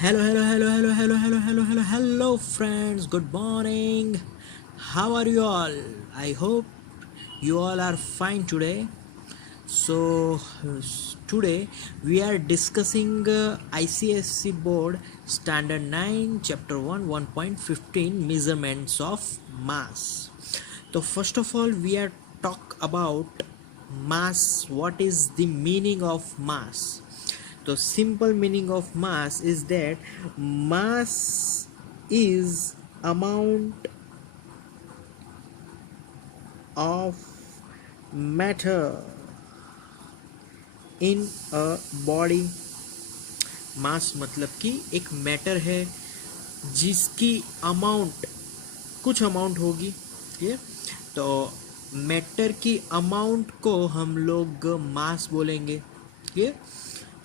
Hello, hello, hello, hello, hello, hello, hello, hello, hello, friends. Good morning. How are you all? I hope you all are fine today. So, today we are discussing ICSC Board Standard 9, Chapter 1, 1.15 Measurements of Mass. So, first of all, we are talk about mass. What is the meaning of mass? The simple meaning of mass is that mass is amount of matter in a body. Mass मतलब कि एक matter है जिसकी amount कुछ amount होगी. ठीक है, तो मैटर की अमाउंट को हम लोग मास बोलेंगे. ठीक है,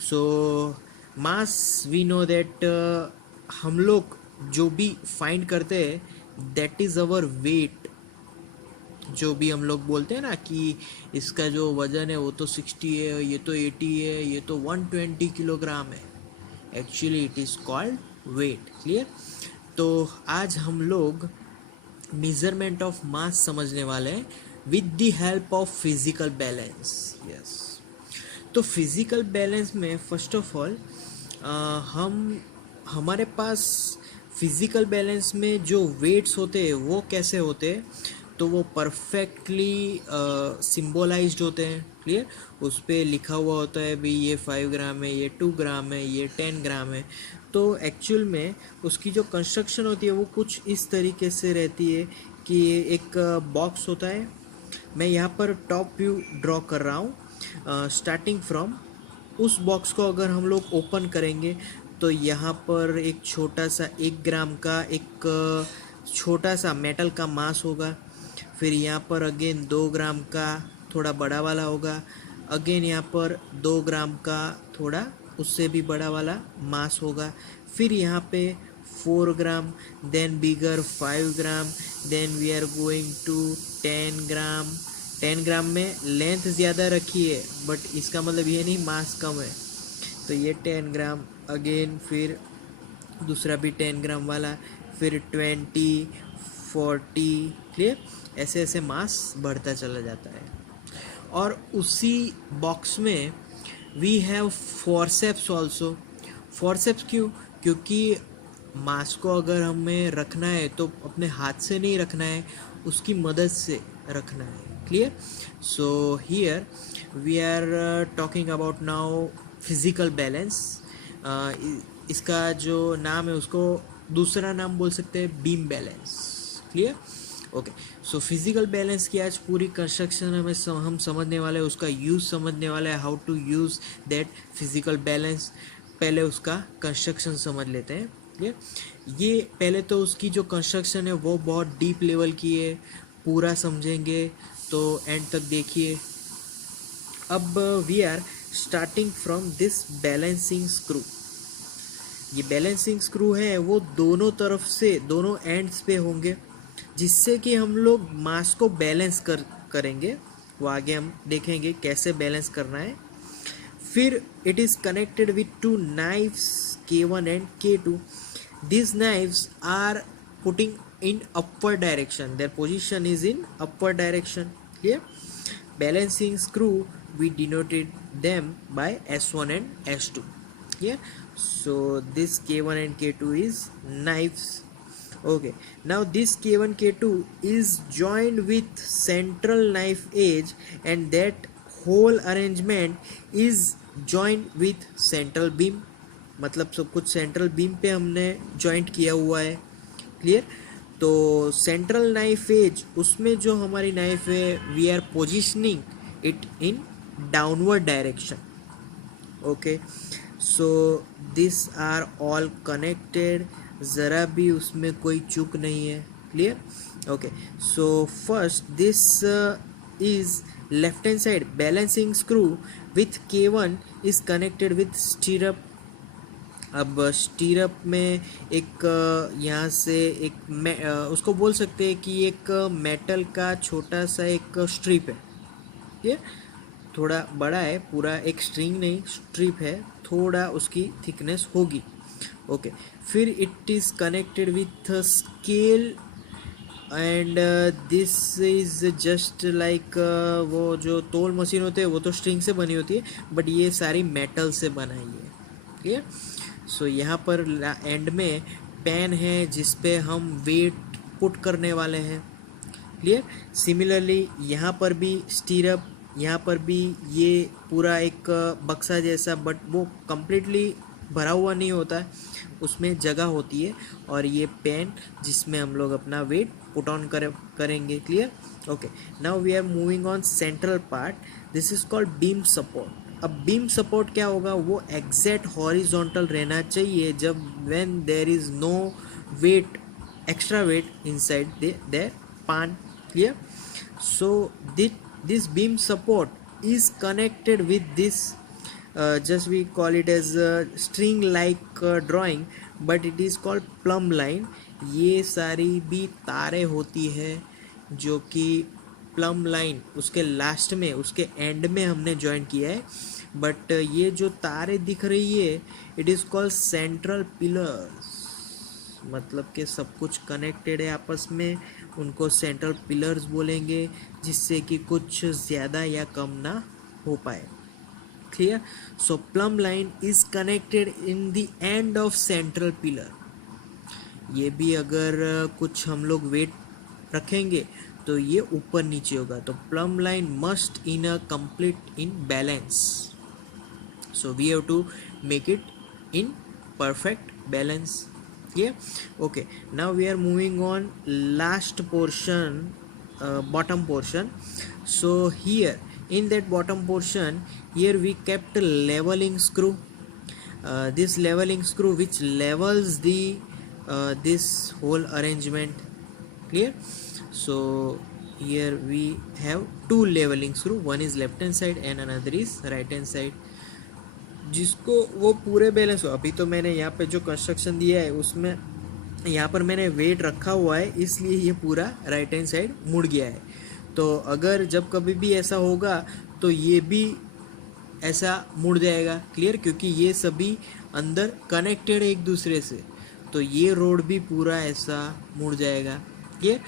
सो मास वी नो दैट हम लोग जो भी फाइंड करते हैं दैट इज़ अवर वेट. जो भी हम लोग बोलते हैं ना कि इसका जो वज़न है वो तो 60 है, ये तो 80 है, ये तो 120 किलोग्राम है. Actually it is called weight. Clear. तो आज हम लोग मेजरमेंट ऑफ मास समझने वाले हैं with the help of physical balance. Yes, तो फिजिकल बैलेंस में फर्स्ट ऑफ ऑल हम हमारे पास फिजिकल बैलेंस में जो वेट्स होते हैं वो कैसे होते हैं, तो वो परफेक्टली सिम्बोलाइज्ड होते हैं. क्लियर. उस पर लिखा हुआ होता है भी ये 5 ग्राम है, ये 2 ग्राम है, ये 10 ग्राम है. तो एक्चुअल में उसकी जो कंस्ट्रक्शन होती है वो कुछ इस तरीके से रहती है कि एक बॉक्स होता है. मैं यहाँ पर टॉप व्यू ड्रॉ कर रहा हूँ. स्टार्टिंग फ्रॉम उस बॉक्स को अगर हम लोग ओपन करेंगे तो यहाँ पर एक छोटा सा 1 ग्राम का एक छोटा सा मेटल का मास होगा. फिर यहाँ पर अगेन 2 ग्राम का थोड़ा बड़ा वाला होगा. अगेन यहाँ पर 2 ग्राम का थोड़ा उससे भी बड़ा वाला मास होगा. फिर यहाँ पे 4 gram, then bigger 5 gram, then we are going to 10 gram. 10 gram में लेंथ ज़्यादा रखी है बट इसका मतलब ये नहीं मास कम है. तो ये 10 ग्राम. अगेन फिर दूसरा भी 10 ग्राम वाला, फिर 20, 40. क्लियर. ऐसे ऐसे मास बढ़ता चला जाता है. और उसी बॉक्स में we have forceps also. Forceps क्यों? क्योंकि मास को अगर हमें रखना है तो अपने हाथ से नहीं रखना है, उसकी मदद से रखना है. Clear. So here we are talking about now physical balance. इसका जो नाम है उसको दूसरा नाम बोल सकते हैं beam balance. Clear. Okay, so physical balance की आज पूरी कंस्ट्रक्शन हम समझने वाले हैं, उसका यूज़ समझने वाले हैं, how to use that physical balance. पहले उसका कंस्ट्रक्शन समझ लेते हैं. क्लियर. ये पहले तो उसकी जो कंस्ट्रक्शन है वो बहुत डीप लेवल की है. पूरा समझेंगे तो एंड तक देखिए. अब we are starting from this balancing screw. ये बैलेंसिंग स्क्रू है वो दोनों तरफ से दोनों एंड्स पे होंगे जिससे कि हम लोग मास को बैलेंस करेंगे. वो आगे हम देखेंगे कैसे बैलेंस करना है. फिर it is connected with 2 knives K1 and K2. These knives are putting in upward direction. Their position is in upward direction. Clear. Balancing screw we denoted them by S1 and S2. Clear. So this K1 and K2 is knives. Okay, now this K1 K2 is joined with central knife edge and that whole arrangement is joined with central beam. मतलब सब कुछ central beam पे हमने joint किया हुआ है. Clear. तो central knife edge उसमें जो हमारी नाइफ है we are positioning it in downward direction. Okay, so this are all connected. ज़रा भी उसमें कोई चूक नहीं है. Clear. Okay, so first this is left hand side balancing screw with K1 is connected with stirrup. अब stirrup में एक यहाँ से एक उसको बोल सकते हैं कि एक मेटल का छोटा सा एक स्ट्रिप है. ये थोड़ा बड़ा है, पूरा एक स्ट्रिंग नहीं स्ट्रिप है, थोड़ा उसकी थिकनेस होगी. ओके, फिर it is connected with scale and this is just like वो जो तोल मशीन होते हैं वो तो स्ट्रिंग से बनी होती है, बट ये सारी मेटल से बनाई है। क्लियर? सो यहाँ पर एंड में पेन है जिस पे हम वेट पुट करने वाले हैं। क्लियर? सिमिलरली यहाँ पर भी स्टीरअप, यहाँ पर भी ये पूरा एक बक्सा जैसा, बट वो कम्प्लीटली भरा हुआ नहीं होता है, उसमें जगह होती है, और ये पेन जिसमें हम लोग अपना वेट पुट ऑन करेंगे। Clear? Okay, now we are moving on central part, this is called beam support. अब बीम सपोर्ट क्या होगा, वो एग्जैक्ट हॉरिजॉन्टल रहना चाहिए जब when there is no weight, extra weight inside there pan. Clear? So this beam support is connected with this, just we call it as a string like drawing, but it is called plumb line. ये सारी भी तारें होती है जो कि plum line उसके last में, उसके एंड में हमने ज्वाइन किया है, बट ये जो तारें दिख रही है it is called central pillars. मतलब कि सब कुछ कनेक्टेड है आपस में, उनको सेंट्रल पिलर्स बोलेंगे, जिससे कि कुछ ज़्यादा या कम ना हो पाए। Clear? So plum line is connected in the end of central pillar. ये भी अगर कुछ हम लोग वेट रखेंगे तो ये ऊपर नीचे होगा, तो plumb line must in a complete in balance, so we have to make it in perfect balance. Yeah, okay, now we are moving on last portion, bottom portion. So here in that bottom portion, here we kept a leveling screw, this leveling screw which levels the this whole arrangement. Clear? So here we have two leveling screw, one is left hand side and another is right hand side, जिसको वो पूरे balance हो। अभी तो मैंने यहाँ पे जो कंस्ट्रक्शन दिया है उसमें यहाँ पर मैंने वेट रखा हुआ है, इसलिए ये पूरा राइट हैंड साइड मुड़ गया है। तो अगर जब कभी भी ऐसा होगा तो ये भी ऐसा मुड़ जाएगा। क्लियर? क्योंकि ये सभी अंदर कनेक्टेड है एक दूसरे से, तो ये रोड भी पूरा ऐसा मुड़ जाएगा। क्लियर?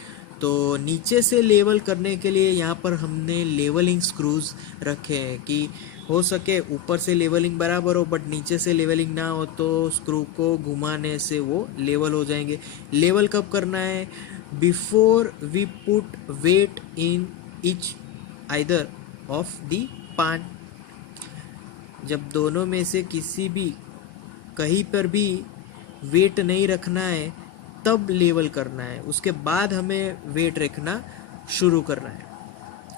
तो नीचे से लेवल करने के लिए यहाँ पर हमने लेवलिंग स्क्रूज रखे हैं कि हो सके ऊपर से लेवलिंग बराबर हो, बट नीचे से लेवलिंग ना हो तो स्क्रू को घुमाने से वो लेवल हो जाएंगे। लेवल कब करना है? Before we put weight in each either of the pan. जब दोनों में से किसी भी कहीं पर भी वेट नहीं रखना है तब लेवल करना है, उसके बाद हमें वेट रखना शुरू करना है।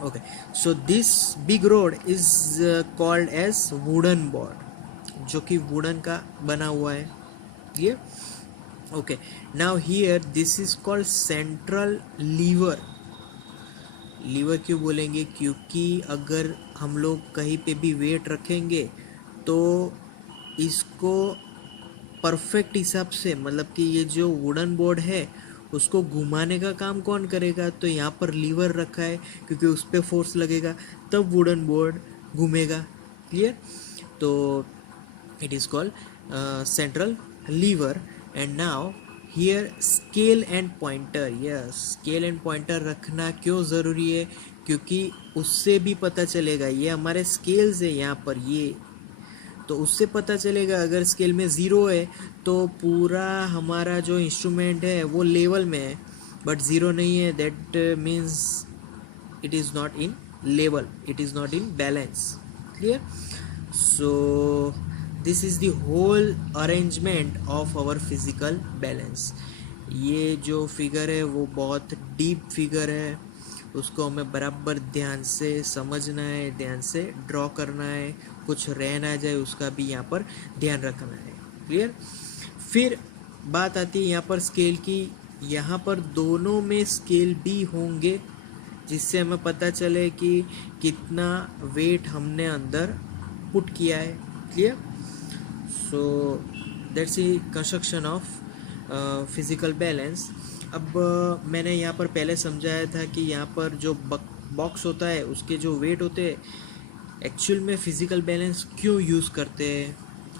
Okay, so this big rod is called as wooden board, जो कि वुडन का बना हुआ है। ये okay, now here this is called central lever. Lever क्यों बोलेंगे? क्योंकि अगर हम लोग कहीं पे भी वेट रखेंगे तो इसको परफेक्ट हिसाब से, मतलब कि ये जो वुडन बोर्ड है उसको घुमाने का काम कौन करेगा? तो यहाँ पर लीवर रखा है, क्योंकि उस पर फोर्स लगेगा तब वुडन बोर्ड घूमेगा। क्लियर? तो it is called central lever. And now here scale and pointer. Yes, scale and pointer रखना क्यों ज़रूरी है? क्योंकि उससे भी पता चलेगा, ये हमारे स्केल्स है यहाँ पर, ये तो उससे पता चलेगा अगर स्केल में ज़ीरो है तो पूरा हमारा जो इंस्ट्रूमेंट है वो लेवल में है, बट ज़ीरो नहीं है, that means it is not in level, it is not in balance. Clear? So this is the whole arrangement of our physical balance. ये जो फिगर है वो बहुत डीप फिगर है, उसको हमें बराबर ध्यान से समझना है, ध्यान से ड्रॉ करना है, कुछ रह ना जाए उसका भी यहाँ पर ध्यान रखना है। क्लियर? फिर बात आती है यहाँ पर स्केल की। यहाँ पर दोनों में स्केल भी होंगे, जिससे हमें पता चले कि कितना वेट हमने अंदर पुट किया है। Clear? So that's the construction of physical balance. अब मैंने यहाँ पर पहले समझाया था कि यहाँ पर जो बॉक्स होता है उसके जो वेट होते हैं, एक्चुअल में फिजिकल बैलेंस क्यों यूज़ करते हैं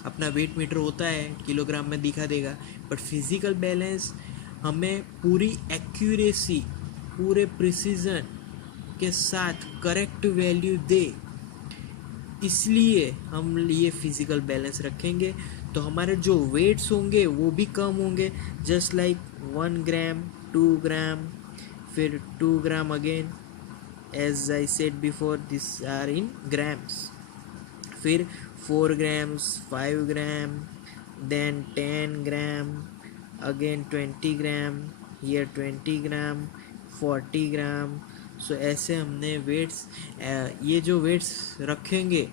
अपना वेट मीटर होता है, किलोग्राम में दिखा देगा, बट फिजिकल बैलेंस हमें पूरी एक्यूरेसी, पूरे प्रिसीजन के साथ करेक्ट वैल्यू दे, इसलिए हम ये फिजिकल बैलेंस रखेंगे। तो हमारे जो वेट्स होंगे वो भी कम होंगे, जस्ट लाइक 1 ग्राम, 2 ग्राम, फिर 2 gram again, as I said before this are in grams, फिर 4 grams, 5 gram, then 10 gram, again 20 gram, here 20 gram, 40 gram. So ऐसे हमने वेट्स, ये जो वेट्स रखेंगे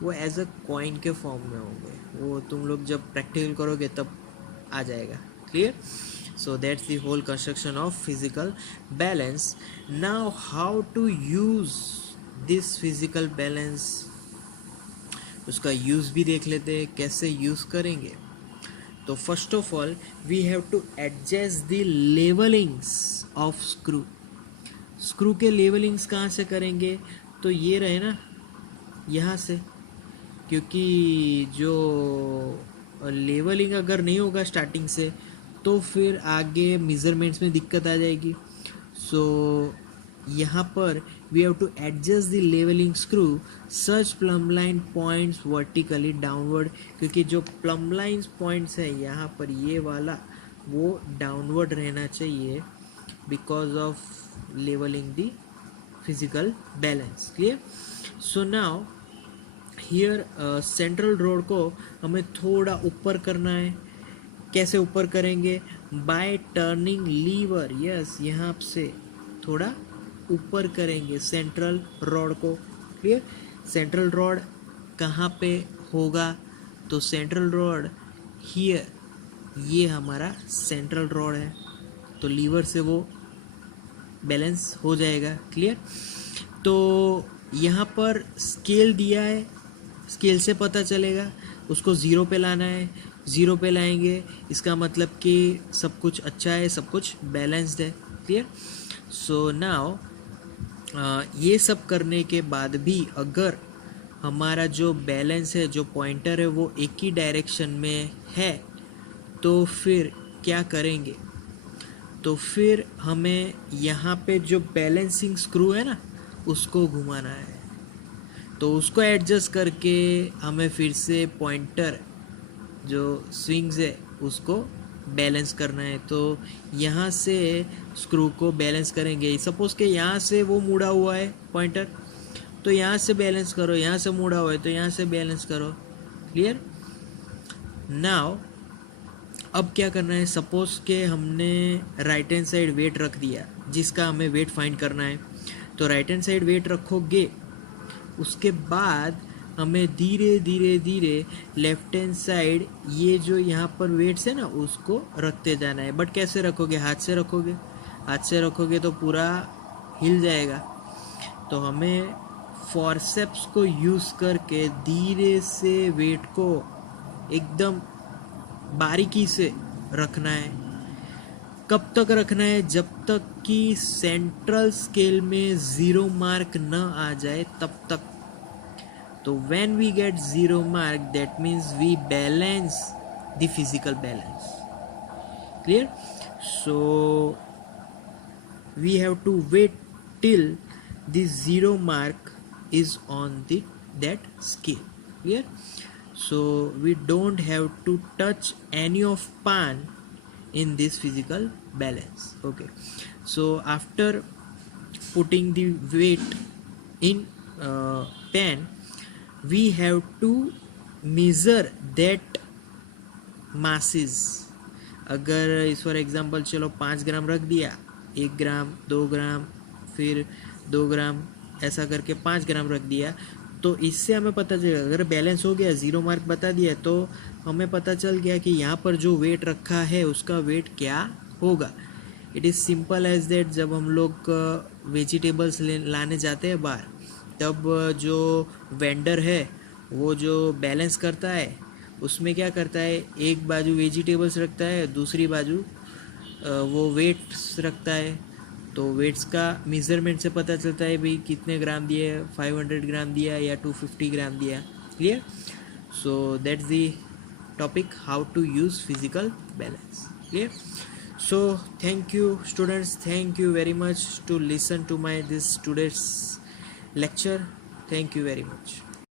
वो एज अ कॉइन के फॉर्म में होंगे, वो तुम लोग जब प्रैक्टिकल करोगे तब आ जाएगा, clear. So that's the whole construction of physical balance. Now how to use this physical balance, उसका यूज़ भी देख लेते हैं कैसे यूज़ करेंगे। तो first of all we have to adjust the levellings of screw. Screw के लेवलिंग्स कहाँ से करेंगे, तो ये रहे ना यहाँ से, क्योंकि जो लेवलिंग अगर नहीं होगा स्टार्टिंग से तो फिर आगे मेजरमेंट्स में दिक्कत आ जाएगी। सो यहाँ पर we have to adjust the levelling screw such plumb line points vertically downward, क्योंकि जो प्लम लाइन पॉइंट्स है यहाँ पर ये वाला वो डाउनवर्ड रहना चाहिए because of levelling the physical balance, clear. So now here central rod को हमें थोड़ा ऊपर करना है। कैसे ऊपर करेंगे, बाय टर्निंग लीवर, यस, यहाँ से थोड़ा ऊपर करेंगे सेंट्रल रॉड को, क्लियर। सेंट्रल रॉड कहाँ पे होगा, तो सेंट्रल रॉड हियर, ये हमारा सेंट्रल रॉड है, तो लीवर से वो बैलेंस हो जाएगा, क्लियर। तो यहाँ पर स्केल दिया है, स्केल से पता चलेगा, उसको 0 पे लाना है, 0 पे लाएंगे, इसका मतलब कि सब कुछ अच्छा है, सब कुछ बैलेंस्ड है, क्लियर। सो नाउ ये सब करने के बाद भी अगर हमारा जो बैलेंस है, जो पॉइंटर है वो एक ही डायरेक्शन में है, तो फिर क्या करेंगे, तो फिर हमें यहाँ पे जो बैलेंसिंग स्क्रू है ना उसको घुमाना है, तो उसको एडजस्ट करके हमें फिर से पॉइंटर जो स्विंग्स है उसको बैलेंस करना है। तो यहाँ से स्क्रू को बैलेंस करेंगे, सपोज के यहाँ से वो मुड़ा हुआ है पॉइंटर, तो यहाँ से बैलेंस करो, यहाँ से मुड़ा हुआ है तो यहाँ से बैलेंस करो, क्लियर। नाउ अब क्या करना है, सपोज के हमने राइट हैंड साइड वेट रख दिया जिसका हमें वेट फाइंड करना है, तो राइट हैंड साइड वेट रखोगे, उसके बाद हमें धीरे धीरे धीरे लेफ्ट हैंड साइड ये जो यहाँ पर वेट्स है ना उसको रखते जाना है। बट कैसे रखोगे, हाथ से रखोगे, हाथ से रखोगे तो पूरा हिल जाएगा, तो हमें फॉरसेप्स को यूज़ करके धीरे से वेट को एकदम बारीकी से रखना है। कब तक रखना है, जब तक कि सेंट्रल स्केल में 0 मार्क न आ जाए तब तक। तो when we get 0 mark, that means we balance the physical balance, clear. So we have to wait till the 0 mark is on that scale, clear. So we don't have to touch any of pan in this physical balance, okay. So after putting the weight in pan, we have to measure that masses। अगर इस for example चलो 5 ग्राम रख दिया, 1 ग्राम, 2 gram, फिर 2 ग्राम, ऐसा करके 5 ग्राम रख दिया, तो इससे हमें पता चलेगा, अगर बैलेंस हो गया, 0 मार्क बता दिया, तो हमें पता चल गया कि यहाँ पर जो वेट रखा है उसका वेट क्या होगा। It is simple as that. जब हम लोग वेजिटेबल्स लाने जाते हैं बाहर, तब जो वेंडर है वो जो बैलेंस करता है उसमें क्या करता है, एक बाजू वेजिटेबल्स रखता है, दूसरी बाजू वो वेट्स रखता है। तो वेट्स का मेज़रमेंट से पता चलता है भाई कितने ग्राम दिए, 500 ग्राम दिया या 250 ग्राम दिया, clear. So that's the topic how to use physical balance. Clear? So thank you students, thank you very much to listen to my this today's lecture. Thank you very much.